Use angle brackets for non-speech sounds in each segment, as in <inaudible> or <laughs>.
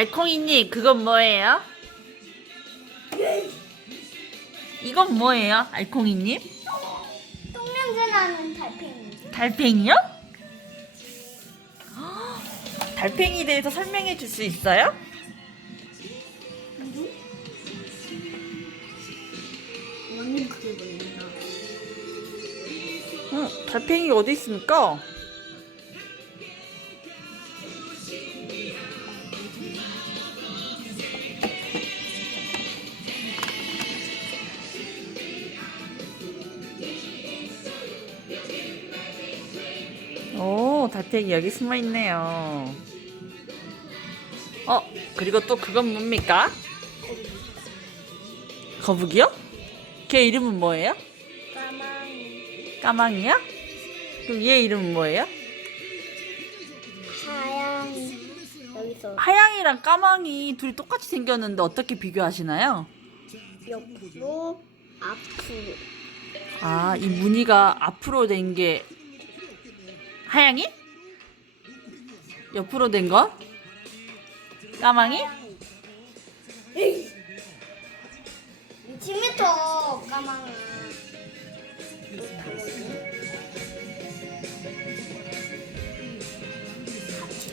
알콩이님, 그건 뭐예요? 이건 뭐예요, 알콩이님? 똥냄새 나는 달팽이. 달팽이요? 헉, <gasps> 달팽이에 대해서 설명해 줄 수 있어요? 완전 크게 보인다. 응, 달팽이가 어디 있습니까? 오, 달팽이 여기 숨어 있네요. 어, 그리고 또 그건 뭡니까? 거북이요? 걔 이름은 뭐예요? 까망이. 까망이야? 그럼 얘 이름은 뭐예요? 하양이. 여기서 하양이랑 까망이 둘이 똑같이 생겼는데 어떻게 비교하시나요? 옆으로 앞으로. 아, 이 무늬가 앞으로 된 게 하양이? 옆으로 된 거? 까망이? 2m 까망이.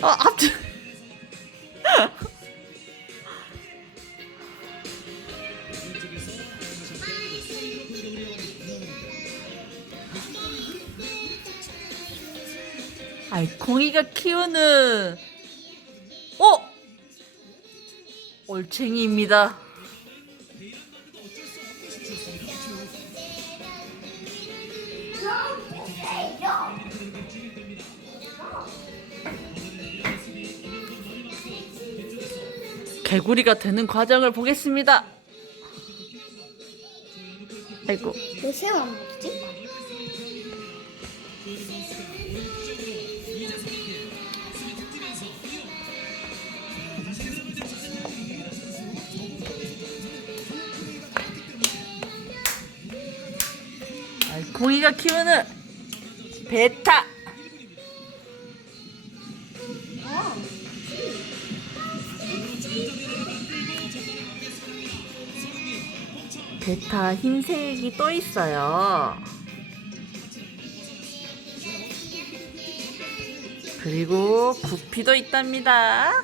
어, 앞 <laughs> 뒤. 알콩이가 키우는 어 올챙이입니다. 개구리가 되는 과정을 보겠습니다. 아이고 왜 새우 안 먹지? 알콩이가 키우는 베타. 어. 베타 흰색이 또 있어요. 그리고 구피도 있답니다.